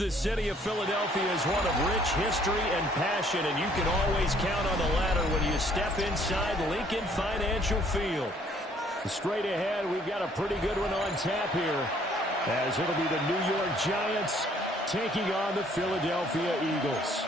The city of Philadelphia is one of rich history and passion, and you can always count on the ladder when you step inside Lincoln Financial Field. Straight ahead, we've got a pretty good one on tap here, as it'll be the New York Giants taking on the Philadelphia Eagles.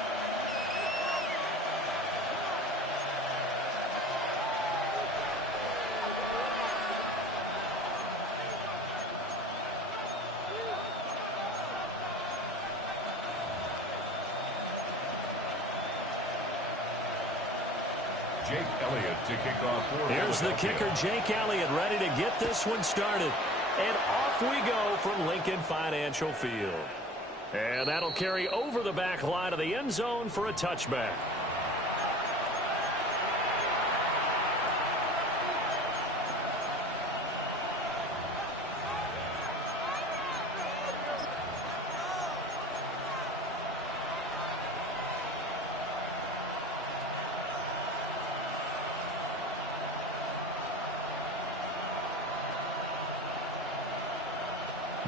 To kick off. Here's the kicker, Jake Elliott, ready to get this one started. And off we go from Lincoln Financial Field. And that'll carry over the back line of the end zone for a touchback.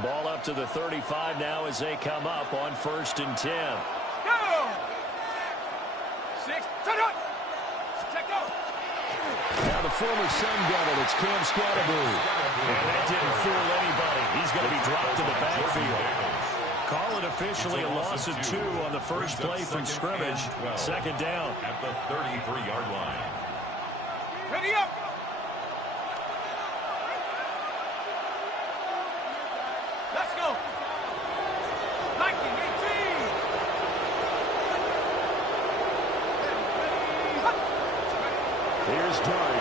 Ball up to the 35 now as they come up on 1st and 10. Go! 6, turn up! Check out! Now the former Sun Devil, it's Cam Scatterboo. And that didn't fool anybody. He's going to be dropped in the backfield. Call it officially a loss of 2 on the first play from scrimmage. 2nd down. At the 33-yard line. Ready up! Let's go! 19, 18! Here's Dart.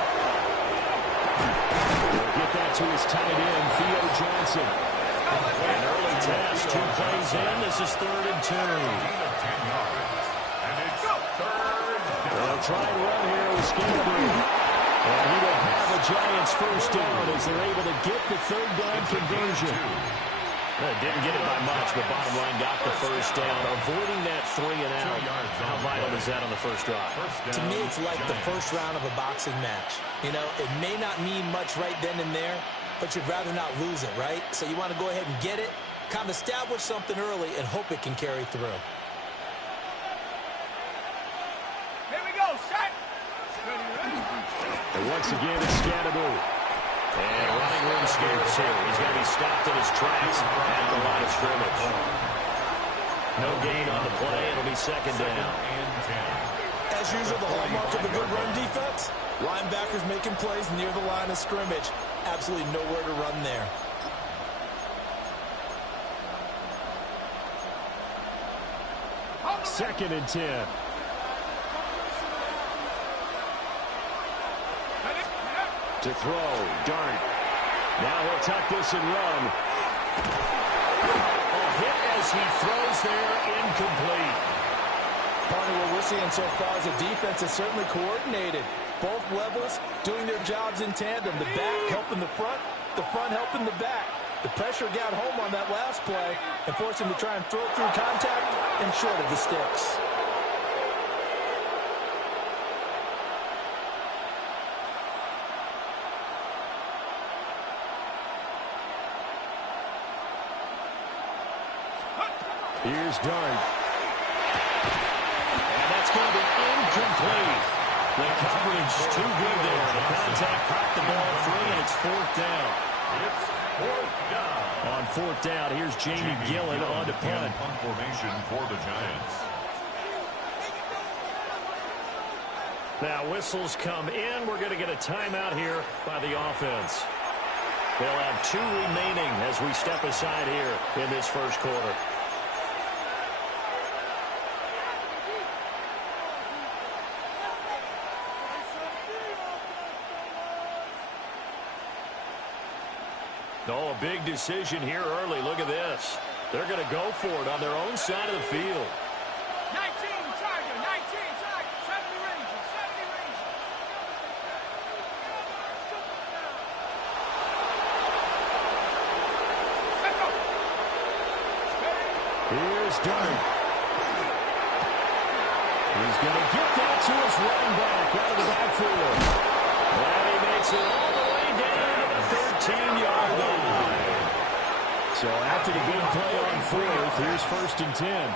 He'll get that to his tight end, Theo Johnson. An early test, 2 plays in. This is 3rd and 2. And it's 3rd down. They'll try and run here with Scatterboo. And he will have the Giants first down as they're able to get the 3rd down conversion. Didn't get it by much, but bottom line got the first down, avoiding that 3 and out. How vital is that on the first drive? To me, it's like the first round of a boxing match. You know, it may not mean much right then and there, but you'd rather not lose it, right? So you want to go ahead and get it, kind of establish something early, and hope it can carry through. Here we go, set! And once again, it's Scatterboo. And running room scarce here. He's going to be stopped in his tracks at the line of scrimmage. No gain on the play. It'll be 2nd down. As usual, the hallmark of a good run defense, linebackers making plays near the line of scrimmage. Absolutely nowhere to run there. Second and 10. To throw, Dart. Now he'll tuck this and run. A hit as he throws there, incomplete. Partner, what we're seeing so far is the defense is certainly coordinated. Both levels doing their jobs in tandem. The back helping the front helping the back. The pressure got home on that last play and forced him to try and throw through contact and short of the sticks. Here's Dart. And that's going to be incomplete. The coverage too good there. The contact caught the ball free, and it's 4th down. It's 4th down. On 4th down, here's Jamie Gillen on to punt. Punt formation for the Giants. Now whistles come in. We're going to get a timeout here by the offense. They'll have 2 remaining as we step aside here in this first quarter. Oh, a big decision here early. Look at this. They're going to go for it on their own side of the field. 19, Tiger, 19, Tiger, 70 Rangers, 70 Rangers. Here's Dart. He's going to get that to his running back out of the backfield. And he makes it all the way down to the 13-yard line. So after after the big play on fourth. Here's 1st and 10. And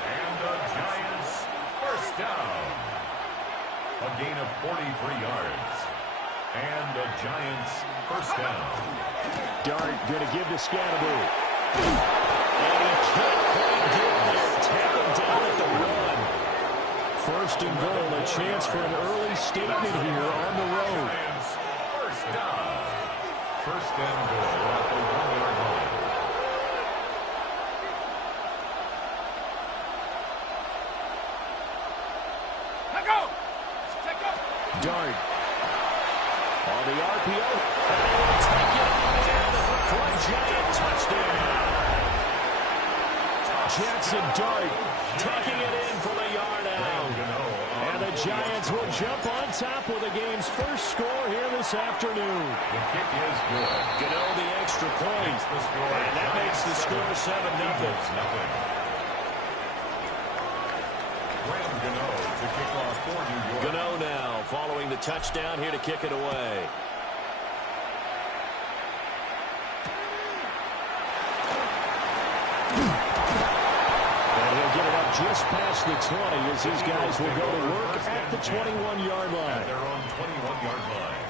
the Giants first down. A gain of 43 yards. And the Giants first down. Dart going to give to Scatterby. And he can't quite get there. Tackled down at the run. 1st and goal, a chance for an early statement here on the road. Giants first down. 1st and goal at the 1-yard line. Dart on the RPO. And they will take it in for a Giant touchdown. Jackson Dart tucking it in from a yard out. And the Giants will jump on top with the game's first score here this afternoon. The kick is good. Gano the extra point. And that makes the score 7-0. To kick off for New York. Gano now following the touchdown here to kick it away. And he'll get it up just past the 20 as these guys will go to work at the 21-yard line. At their own 21-yard line.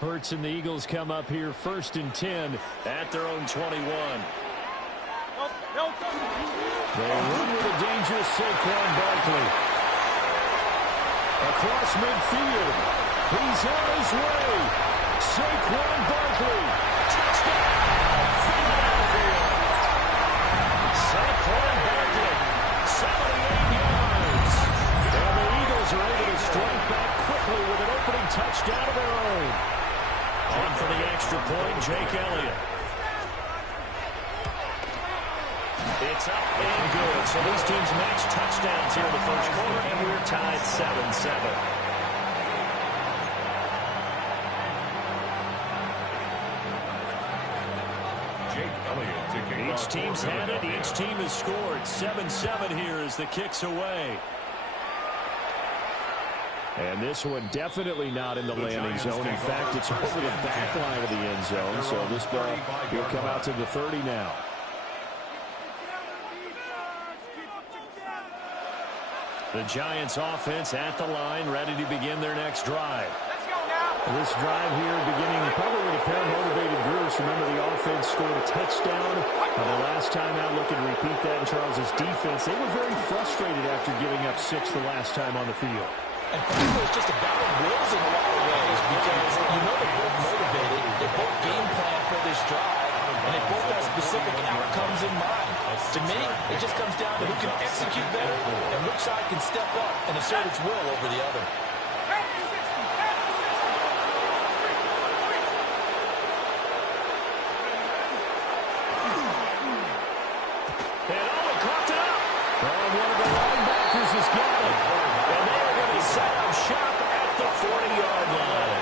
Hurts and the Eagles come up here 1st and 10 at their own 21. They run with a dangerous Saquon Barkley. Across midfield. He's on his way. Saquon Barkley. Touchdown. Philadelphia. Saquon Barkley. 78 yards. And the Eagles are able to strike back quickly with an opening touchdown of their own. On for the extra point, Jake Elliott. It's up and good. So these teams match touchdowns here in the first quarter, and we're tied 7-7. Jake Elliott to kick off. Each team's had it. Each team has scored. 7-7 here as the kick's away. And this one definitely not in the landing zone. In fact, it's over the back line of the end zone. So this ball will come out to the 30 now. The Giants offense at the line, ready to begin their next drive. Let's go now. This drive here beginning probably with a pair of motivated groups. Remember, the offense scored a touchdown. The last time out, looking to repeat that in Charles' defense. They were very frustrated after giving up 6 the last time on the field. And frankly, it's just a battle of wills in a lot of ways because you know they're both motivated. They both game plan for this drive, and they both have specific outcomes in mind. To me, it just comes down to who can execute better and which side can step up and assert its will over the other. And oh, caught it up. Oh, one of the linebackers has got it. And they are going to set up shop at the 40-yard line.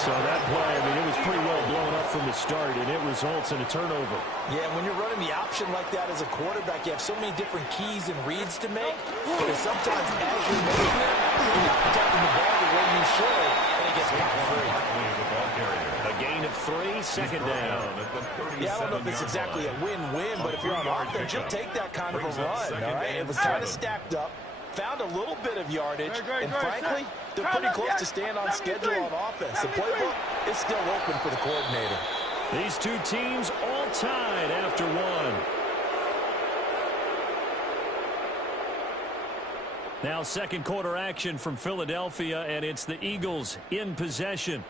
So that play, I mean, it was pretty well blown up from the start, and it results in a turnover. Yeah, when you're running the option like that as a quarterback, you have so many different keys and reads to make. But sometimes as you're making them, you're not protecting the ball the way you should, and it gets popped free. A gain of 3, second down. Yeah, I don't know if it's exactly a win-win, but if you're on offense, you'll take that kind of a run, all right? It was kind of stacked up. Found a little bit of yardage, and frankly, they're pretty close to staying on schedule on offense. The playbook is still open for the coordinator. These two teams all tied after one. Now second quarter action from Philadelphia, and it's the Eagles in possession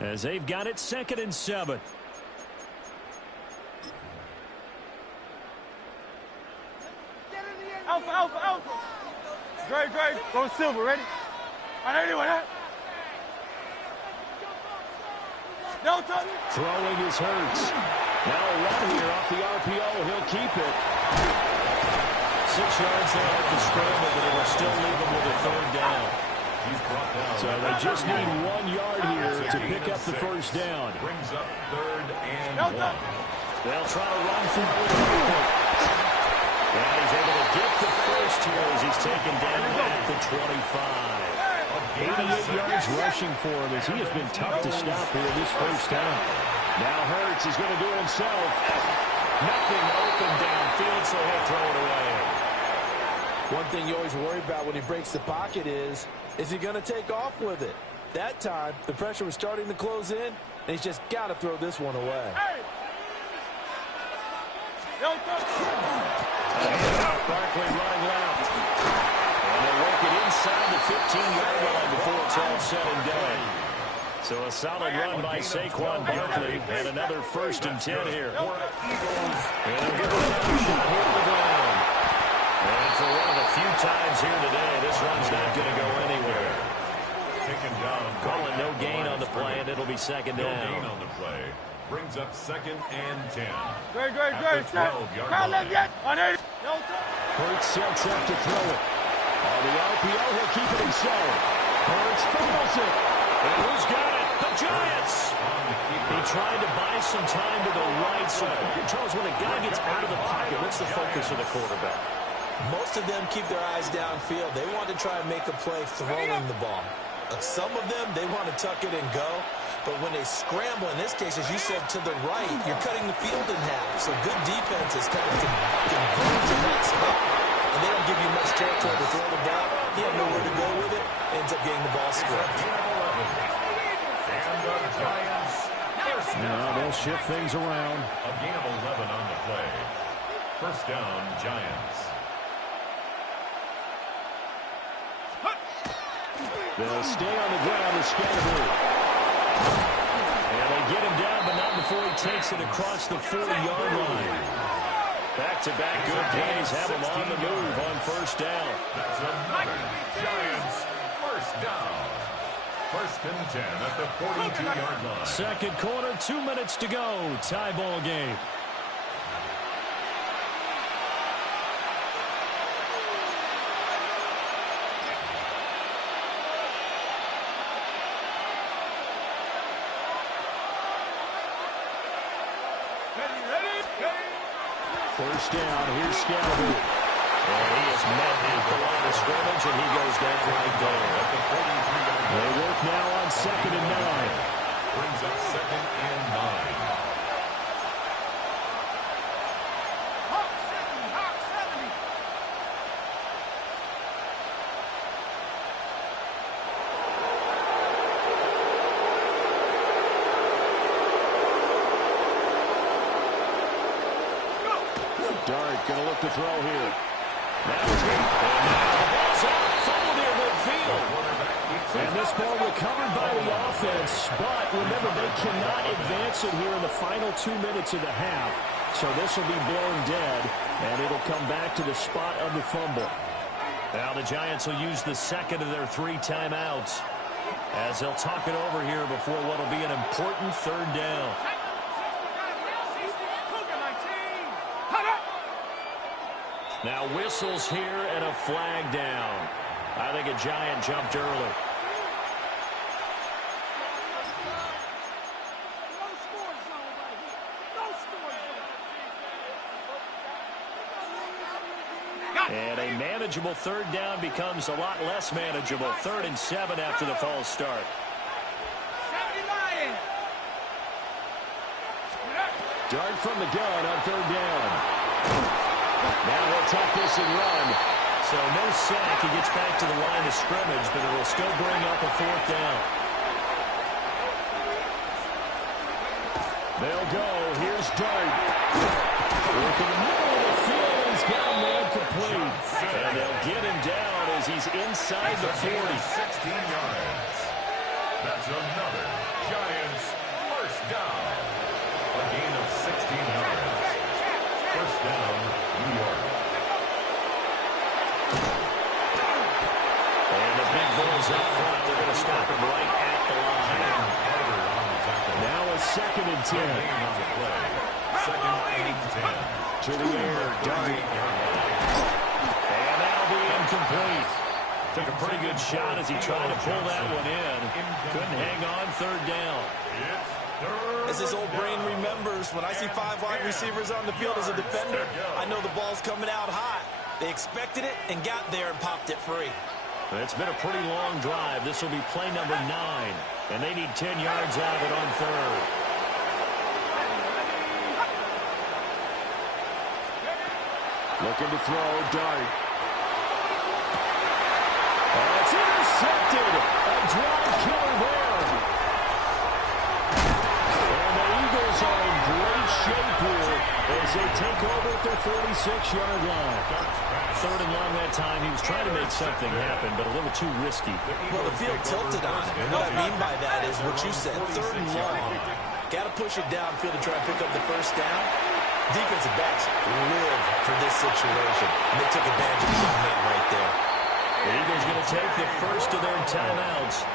as they've got it 2nd and 7. Alpha, alpha, alpha. Dre, go silver, ready? I know anyone, huh? No, Tony. Throwing his Hurts. Now a run here off the RPO. He'll keep it. 6 yards there off the scramble, but it'll still leave him with a 3rd down. So they just need 1 yard here to pick up the first down. Brings up 3rd and 1. They'll try to run through. Yeah, he's able to get the first here as he's taken down at the 25. A 88 yards rushing for him as he has been tough to stop here in this first down. Now Hurts is going to do it himself. Nothing open downfield, so he'll throw it away. One thing you always worry about when he breaks the pocket is he going to take off with it? That time, the pressure was starting to close in, and he's just got to throw this one away. Barkley running left. And they'll work it inside the 15-yard line before it's all said and done. So a solid run by Saquon Barkley and another 1st and 10 here. And they'll give it another shot here on the ground. And for one of the few times here today, this run's not going to go anywhere. Calling no gain on the play, and it'll be 2nd down. No gain on the play. Brings up 2nd and 10. Great. At the 12-yard line. Hurts sets up to throw it. On the RPO, he'll keep it himself. Hurts fumbles it. And who's got it? The Giants! He tried to buy some time to the right. So, Charles, when a guy gets out of the pocket, what's the focus of the quarterback? Most of them keep their eyes downfield. They want to try and make a play throwing the ball. Some of them, they want to tuck it and go. But when they scramble, in this case, as you said, to the right, you're cutting the field in half. So good defenses kind of converge in that spot. And they don't give you much territory to throw the ball. You have nowhere to go with it. Ends up getting the ball stripped. And the Giants. Now they'll shift things around. A gain of 11 on the play. 1st down, Giants. They'll stay on the ground with Scatterby. And they get him down, but not before he takes it across the 40-yard line. Back-to-back good plays have him on the move on 1st down. That's another Giants 1st down. 1st and 10 at the 42-yard line. 2nd quarter, 2 minutes to go. Tie ball game. First down, here's Scatterby. And he is met at the line of scrimmage, and he goes down right there. At the 43-yard line. They work now on 2nd and 9. Brings up 2nd and 9. Dart going to look to throw here. Now he's going to... And now the ball's out. Fumble near midfield. And this ball recovered by the offense. But remember, they cannot advance it here in the final 2 minutes of the half. So this will be blown dead. And it'll come back to the spot of the fumble. Now the Giants will use the 2nd of their 3 timeouts as they'll talk it over here before what will be an important 3rd down. Now whistles here and a flag down. I think a Giant jumped early. And a manageable 3rd down becomes a lot less manageable. 3rd and 7 after the false start. Dart from the gun on 3rd down. Now he'll tuck this and run. So no sack. He gets back to the line of scrimmage, but it will still bring up a 4th down. They'll go. Here's Dart. Work in the middle of the field. He's got a man complete. And they'll get him down as he's inside the 40. 16 yards. That's another Giants 1st down. A gain of 16 yards. 1st down, New York. And the big bulls up front. They're going to stop him right at the line. Now a 2nd and 10. On the play. 2nd and 10. To the air, Dart. And that'll be incomplete. Took a pretty good shot as he tried to pull that one in. Couldn't hang on 3rd down. As his old brain remembers, when I see 5 wide receivers on the field as a defender, I know the ball's coming out hot. They expected it and got there and popped it free. It's been a pretty long drive. This will be play number 9. And they need 10 yards out of it on third. Looking to throw, dart. Oh, it's intercepted. A drive killer there. And the Eagles are in great shape here as they take over at their 46-yard line. Third and long that time. He was trying to make something happen, but a little too risky. Well, the field tilted on it. And what I mean by that is what you said, third and long. Got to push it downfield to try and pick up the first down. Defensive backs live for this situation. And they took advantage of the young man right there. The Eagles going to take the first of their timeouts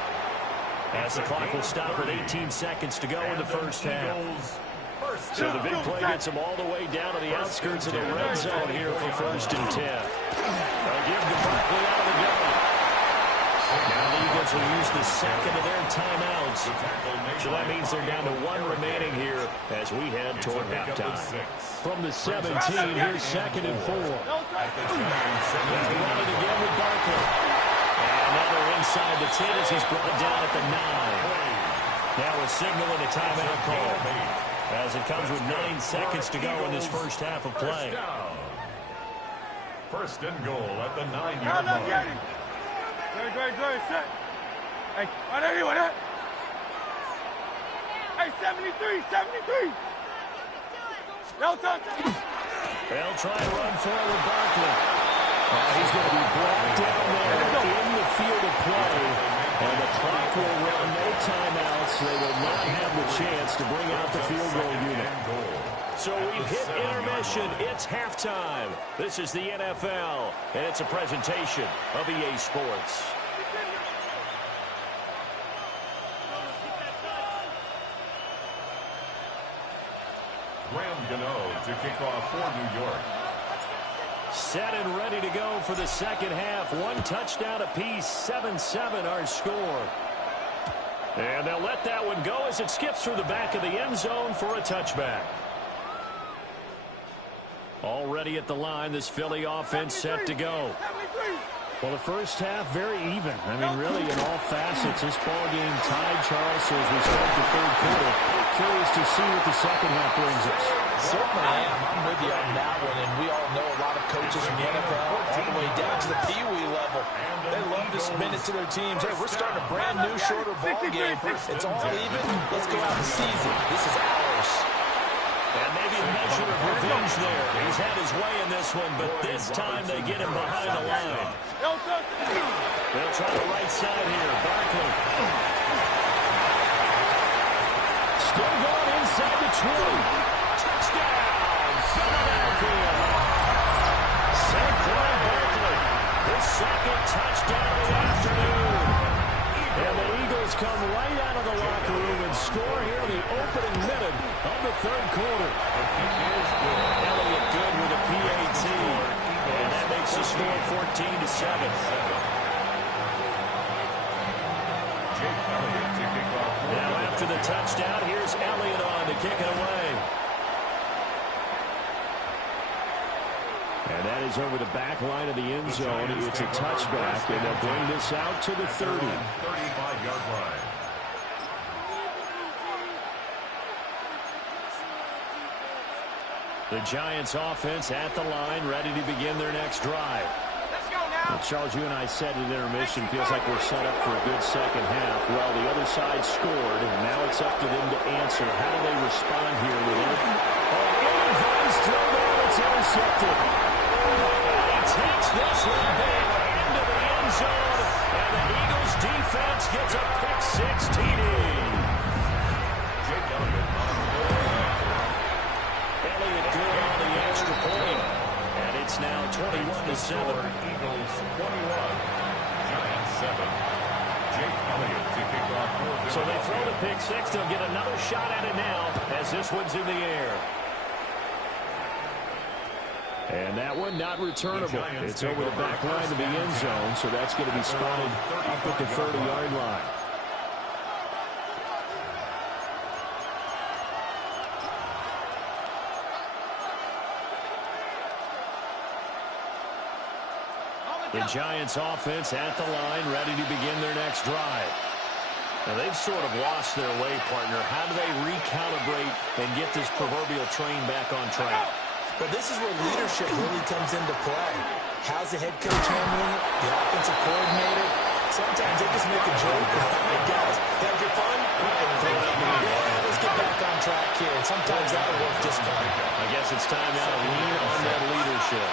as the clock will stop with 18 seconds to go in the first half. So the big play gets them all the way down to the outskirts of the red zone here for 1st and 10. They'll give to Barkley out of the gun. Now the Eagles will use the second of their timeouts. So that means they're down to 1 remaining here as we head toward halftime. From the 17, here's 2nd and 4. They'll run it again with Barkley. And another inside the 10 as he's brought down at the 9. Now a signal and a timeout call as it comes with 9 seconds to go in this first half of play. First and goal at the 9-yard line. Good, set. Hey, right there. Hey, 73. No touch. They'll try and run forward Barkley. He's going to be brought down there in the field of play. And the clock will run, no timeouts. They will not have the chance to bring out the field goal unit. So we've hit intermission. It's halftime. This is the NFL, and it's a presentation of EA Sports. Graham Gano to kick off for New York. Set and ready to go for the second half. 1 touchdown apiece, 7-7 our score. And they'll let that one go as it skips through the back of the end zone for a touchback. Already at the line, this Philly offense set to go. Well, the first half, very even. I mean, really, in all facets, this ball game tied, Charles, so as we start the third quarter. Curious to see what the second half brings us. Certainly am. I'm with you on that one, and we all know a lot of coaches from the NFL all the way down to the Pee-wee level. They love to spin it to their teams. Hey, we're starting a brand new, shorter ball game. It's all even. Let's go out the season. This is ours. And maybe a measure of revenge there. He's had his way in this one, but this time they get him behind the line. They'll try the right side here. Barkley. Still going inside the 20. Touchdown, Philadelphia. Saquon Barkley, his second touchdown of the afternoon. And the Eagles come right out of the locker room and score here in the opening minute of the third quarter. Elliott good with a PAT. And that makes the score 14-7. Now after the touchdown, here's Elliott on to kick it away. And that is over the back line of the end zone. It's a touchback, and they'll bring this out to the 30. 35-yard line. The Giants offense at the line, ready to begin their next drive. Let's go now. Well, Charles, you and I said at intermission, feels like we're set up for a good second half. Well, the other side scored, and now it's up to them to answer. How do they respond here with it? Oh, ill-advised throw there, it's intercepted. And he takes this one back into the end zone, and the Eagles defense gets a pick 6 TD. Elliott good on the extra point, and it's now 21-7. Eagles 21, Giants 7. Jake Elliott to kick off for So they throw the pick 6. They'll get another shot at it now as this one's in the air. And that one not returnable. It's over the back line of the end zone, so that's going to be spotted up at the 30-yard line. The Giants offense at the line, ready to begin their next drive. Now, they've sort of lost their way, partner. How do they recalibrate and get this proverbial train back on track? Well, this is where leadership really comes into play. How's the head coach handling it? The offensive coordinator? Sometimes they just make a joke. Hey, guys, had your fun? Yeah, let's get back on track here. And sometimes that'll work just fine. I guess it's time now to lean on that leadership.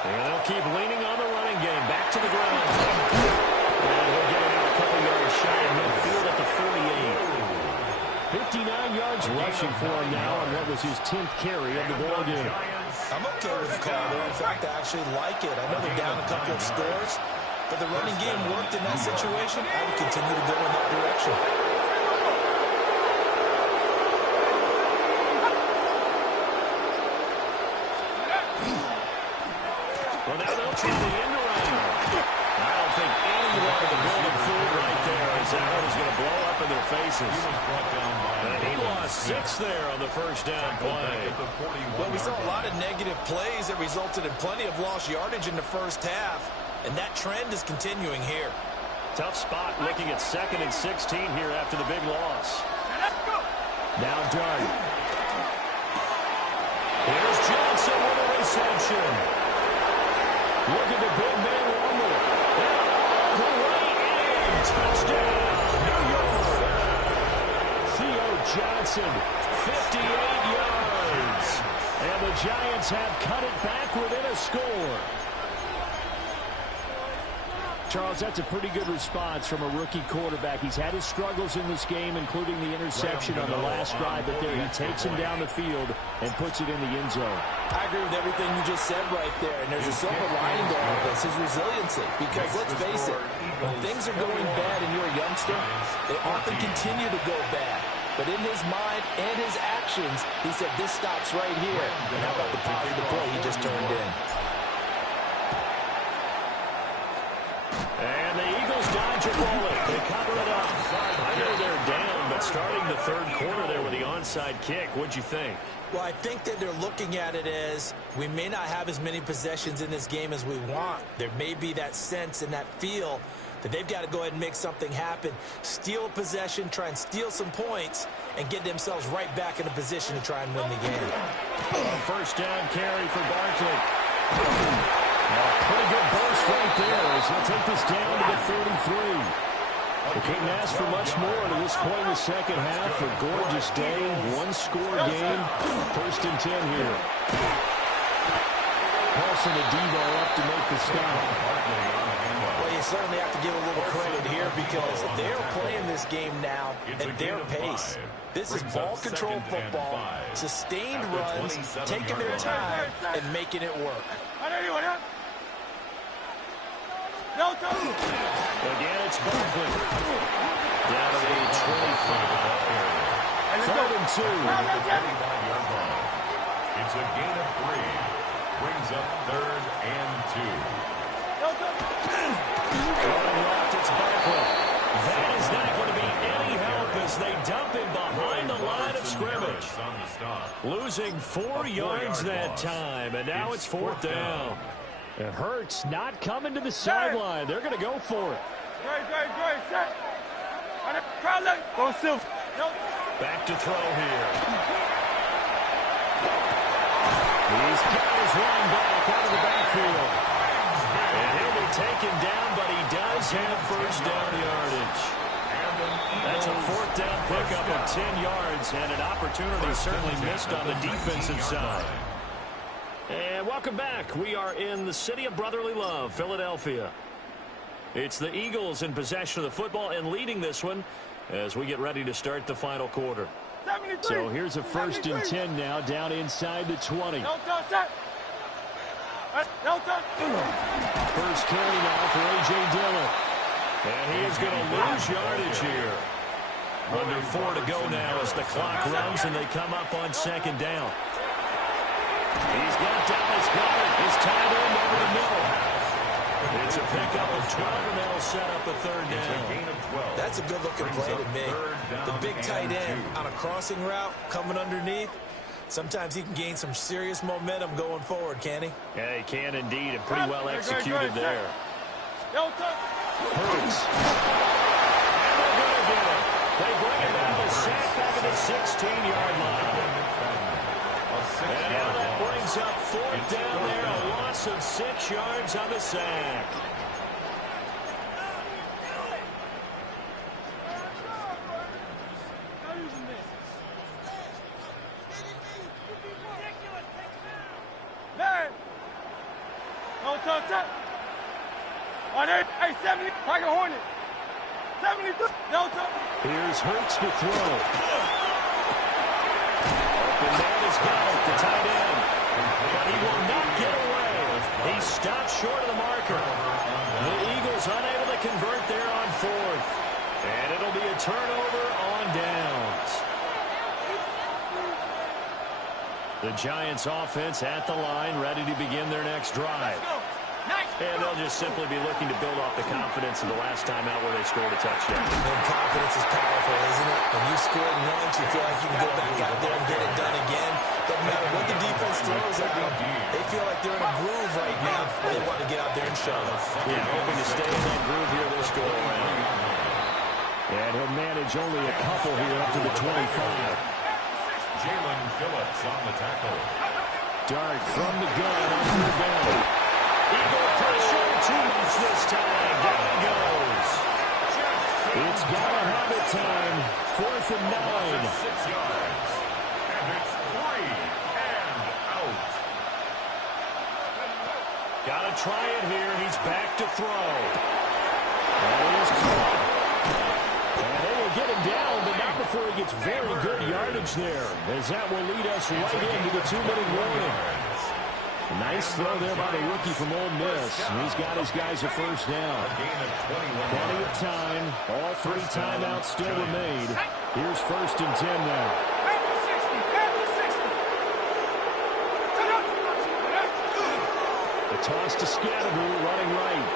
And they'll keep leaning on the running game. Back to the ground. And he'll get it out a couple yards shy of midfield at the 48. 59 yards rushing for him now on what was his 10th carry of the ball game. I'm okay with the call there. In fact, I actually like it. I know they're down a couple of scores, but the running game worked in that situation. I would continue to go in that direction. Well, now they'll try the end around. I don't think anyone in the building fooled right there, as that one is going to blow up in their faces. And he lost 6 there on the first down play. Well, we saw a lot of negative plays that resulted in plenty of lost yardage in the first half, and that trend is continuing here. Tough spot looking at 2nd and 16 here after the big loss. Now Dart. Here's Johnson with a reception. Look at the big man one more. The right end. Touchdown, New York. Theo Johnson, 58 yards. And the Giants have cut it back within a score. Charles, that's a pretty good response from a rookie quarterback. He's had his struggles in this game, including the interception on the last drive, but there he takes him down the field and puts it in the end zone. I agree with everything you just said right there, and there's a silver lining to all this, his resiliency. Because let's face it, when things are going bad and you're a youngster, they often continue to go bad. But in his mind and his actions, he said, this stops right here. And how about the positive play he just turned in? And the Eagles dodge a bullet. They cover it up. I know they're down, but starting the third quarter there with the onside kick, what'd you think? Well, I think that they're looking at it as we may not have as many possessions in this game as we want. There may be that sense and that feel that they've got to go ahead and make something happen, steal a possession, try and steal some points, and get themselves right back in a position to try and win the game. First down carry for Barkley. A pretty good burst right there as he'll take this down to the 33. They couldn't ask for much more to this point in the second half. A gorgeous day, one-score game. First and 10 here. Paulson and Devo up to make the stop. Well, you certainly have to give a little credit here because they're playing this game now at their pace. This is ball control football, sustained runs, taking their time, and making it work. Again, it's Barkley. Down to the 25. 3rd and 2. It's a gain of 3. Brings up 3rd and 2. Going left, it's Barkley. That is not going to be any help as they dump him behind the line of scrimmage. Losing 4 yards that time, and now it's 4th down. It hurts not coming to the sideline. They're going to go for it. Back to throw here. He's got his running back out of the backfield. And he'll be taken down, but he does have first down yardage. That's a 4th down pickup of 10 yards, and an opportunity certainly missed on the defensive side. And welcome back. We are in the city of brotherly love, Philadelphia. It's the Eagles in possession of the football and leading this one as we get ready to start the final quarter. So here's a 1st and 10 now, down inside the 20. First carry now for A.J. Dillon. And he is going to lose yardage here. Under 4 to go now as the clock runs and they come up on 2nd down. He's got Dallas Goedert. He's tied in over the middle. It's a pickup of 12, and that'll set up a 3rd down. That's a good-looking play to me. The big tight end on a crossing route coming underneath. Sometimes he can gain some serious momentum going forward, can he? Yeah, he can indeed, and pretty well executed there. Hurts. And they're going to get it. They bring it down to sack back at the 16-yard line. And now that brings up fourth down there, a loss of 6 yards on the sack. Hey, 70, like a Hornet. 72, Delta. Here's Hurts to throw. Open man has got it, the tight end. But he will not get away. He stopped short of the marker. The Eagles unable to convert there on fourth. And it'll be a turnover on downs. The Giants offense at the line, ready to begin their next drive. And they'll just simply be looking to build off the confidence of the last time out where they scored a touchdown. And confidence is powerful, isn't it? When you scored once, you feel like you can go back out there and get it done again. Doesn't matter what the defense throws at them. They feel like they're in a groove right now. They want to get out there and show it. Yeah, hoping to stay in that groove here this go around. And he'll manage only a couple here up to the 25. Jalen Phillips on the tackle. Dart from the gun on third down. Eagle pressure, too much this time. Down it goes. It's got to have it time. 4th and 9. 6 yards. And it's 3 and out. Got to try it here. He's back to throw. And he's caught. And they will get him down, but not before he gets very good yardage there, as that will lead us right into the 2-minute warning. Nice throw there by the rookie from Ole Miss. He's got his guys a first down. Plenty of time. All 3 timeouts still remain. Here's 1st and 10 now. The toss to Scatterbury, running right.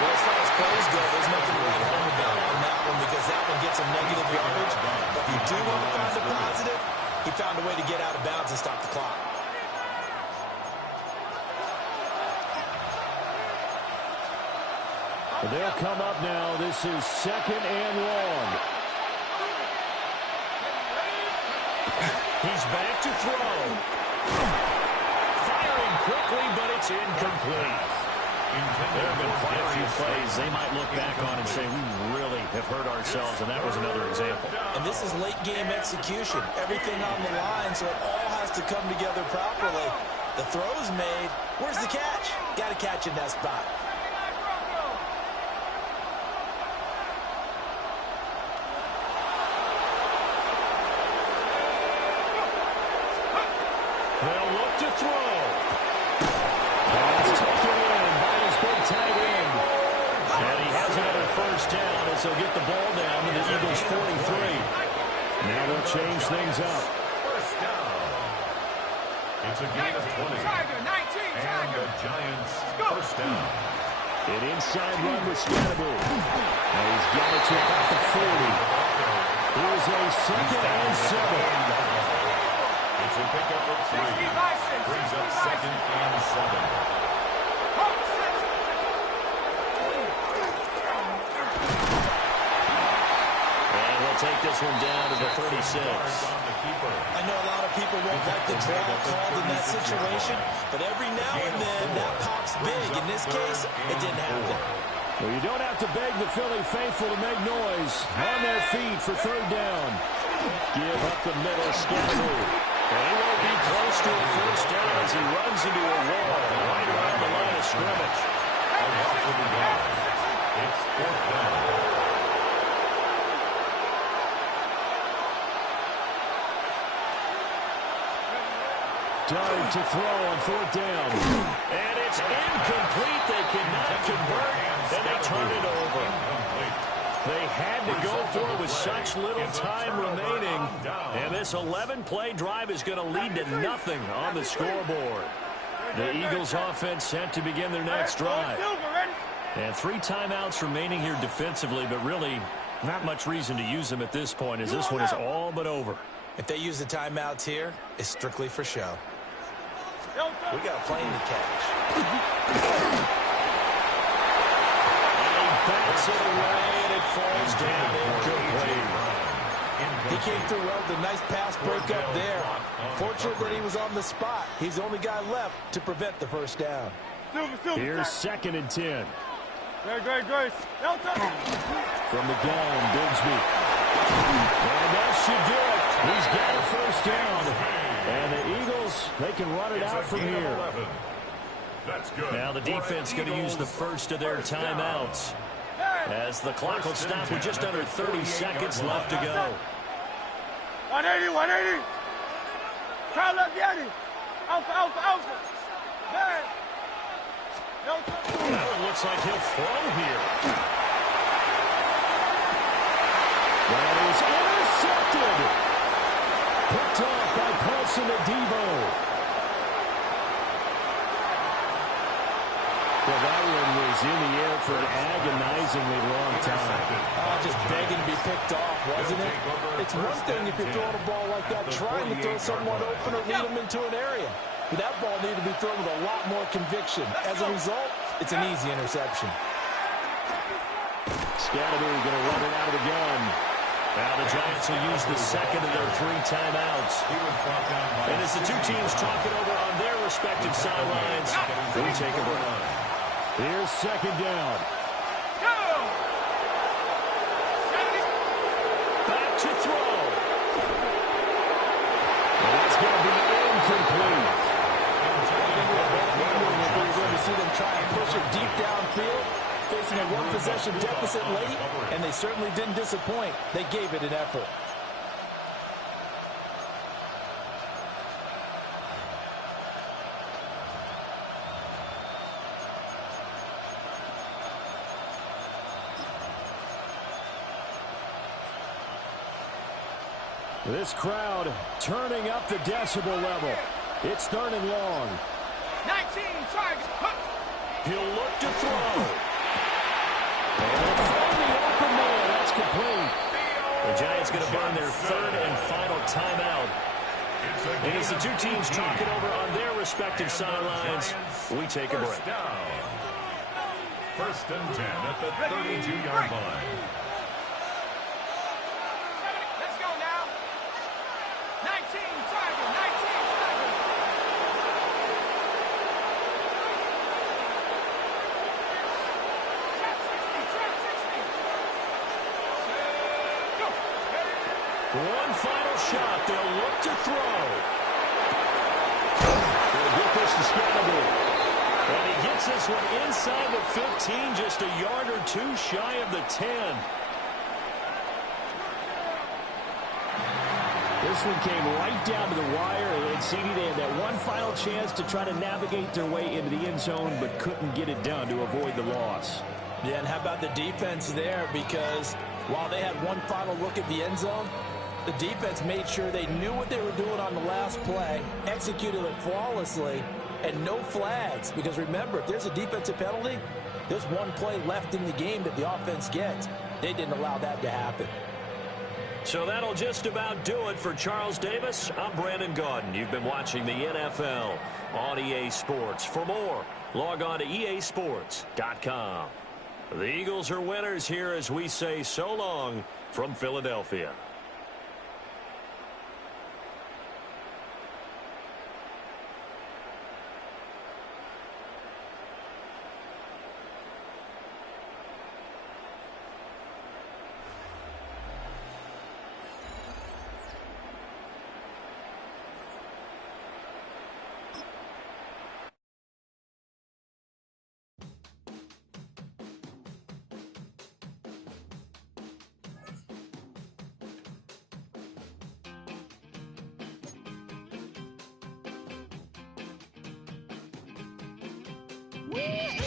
Well, as far as plays go, there's nothing to write home about on that one because that one gets some negative yardage. But if you do want to find the positive, he found a way to get out of bounds and stop the clock. They'll come up now. This is 2nd and long. He's back to throw. Firing quickly, but it's incomplete. There have been quite a few plays they might look back on and say, we really have hurt ourselves, and that was another example. And this is late game execution. Everything on the line, so it all has to come together properly. The throw's made. Where's the catch? Got to catch in that spot. They'll look to throw. That's taken in by his big tight end. And he has another first down as they'll get the ball down to the Eagles' 43. Now they'll change things up. First down. It's a gain of 20. And the Giants first down. An inside run with Scatterbury. And he's got it to about the 40. Here's a 2nd and 7. It's a pickup of 3. Brings up 2nd and 7. And we'll take this one down to the 36. I know a lot of people won't like the draw called in that situation, but every now and then that pops big. In this case, it didn't happen. Well, you don't have to beg the Philly faithful to make noise. On their feet for 3rd down. Give up the middle, Scatterbury. And he won't be close to a first down as he runs into a wall right around the line of scrimmage. It's 4th down. Dart to throw on 4th down. And it's incomplete. They cannot convert, and they turn it over. They had to go for it with such little time remaining. And this 11-play drive is going to lead to nothing on the scoreboard. The Eagles offense set to begin their next drive. And 3 timeouts remaining here defensively, but really not much reason to use them at this point as this one is all but over. If they use the timeouts here, it's strictly for show. We got a plane to catch. And he backs it away, and it falls down incomplete. He came through well with a nice pass breakup there. Fortunate that he was on the spot. He's the only guy left to prevent the first down. Here's 2nd and 10. Grace. From the gun, Bigsby. And that should do it. He's got a first down. And the Eagles, they can run it out from here. That's good. Now the defense going to use the first of their timeouts, as the clock will stop with just under 30 seconds left to go. 180. Try left, Yanni. Alpha. There. That one looks like he'll throw here. That is intercepted. Picked off by Paulson Adebo. Well, that one was in the air for an agonizingly long time. Just begging to be picked off, wasn't it? It's one thing if you're throwing a ball like that, trying to throw someone open or lead them into an area. But that ball needed to be thrown with a lot more conviction. As a result, it's an easy interception. Scatterby going to run it out of the gun. Now the Giants will use the second of their 3 timeouts. And as the two teams talk it over on their respective sidelines, we take a break. Here's 2nd down. Back to throw. And that's going to be incomplete. We're going to see them try and push it deep downfield, facing a one-possession deficit late, and they certainly didn't disappoint. They gave it an effort. This crowd turning up the decibel level. It's 3rd and long. 19 target. He'll look to throw. And he'll find the open man. That's complete. The Giants going to burn their 3rd and final timeout. And as the two teams talk it over on their respective sidelines, we take a break. 1st and 10 at the 32-yard line. Let's go now. 19 target. One final shot. They'll look to throw. They'll get this to Scatterby. And he gets this one inside the 15, just a yard or 2 shy of the 10. This one came right down to the wire, and CD, they had that one final chance to try to navigate their way into the end zone, but couldn't get it done to avoid the loss. Yeah, and how about the defense there? Because while they had one final look at the end zone, the defense made sure they knew what they were doing on the last play, executed it flawlessly, and no flags. Because remember, if there's a defensive penalty, there's one play left in the game that the offense gets. They didn't allow that to happen. So that'll just about do it for Charles Davis. I'm Brandon Gaudin. You've been watching the NFL on EA Sports. For more, log on to easports.com. The Eagles are winners here as we say so long from Philadelphia. We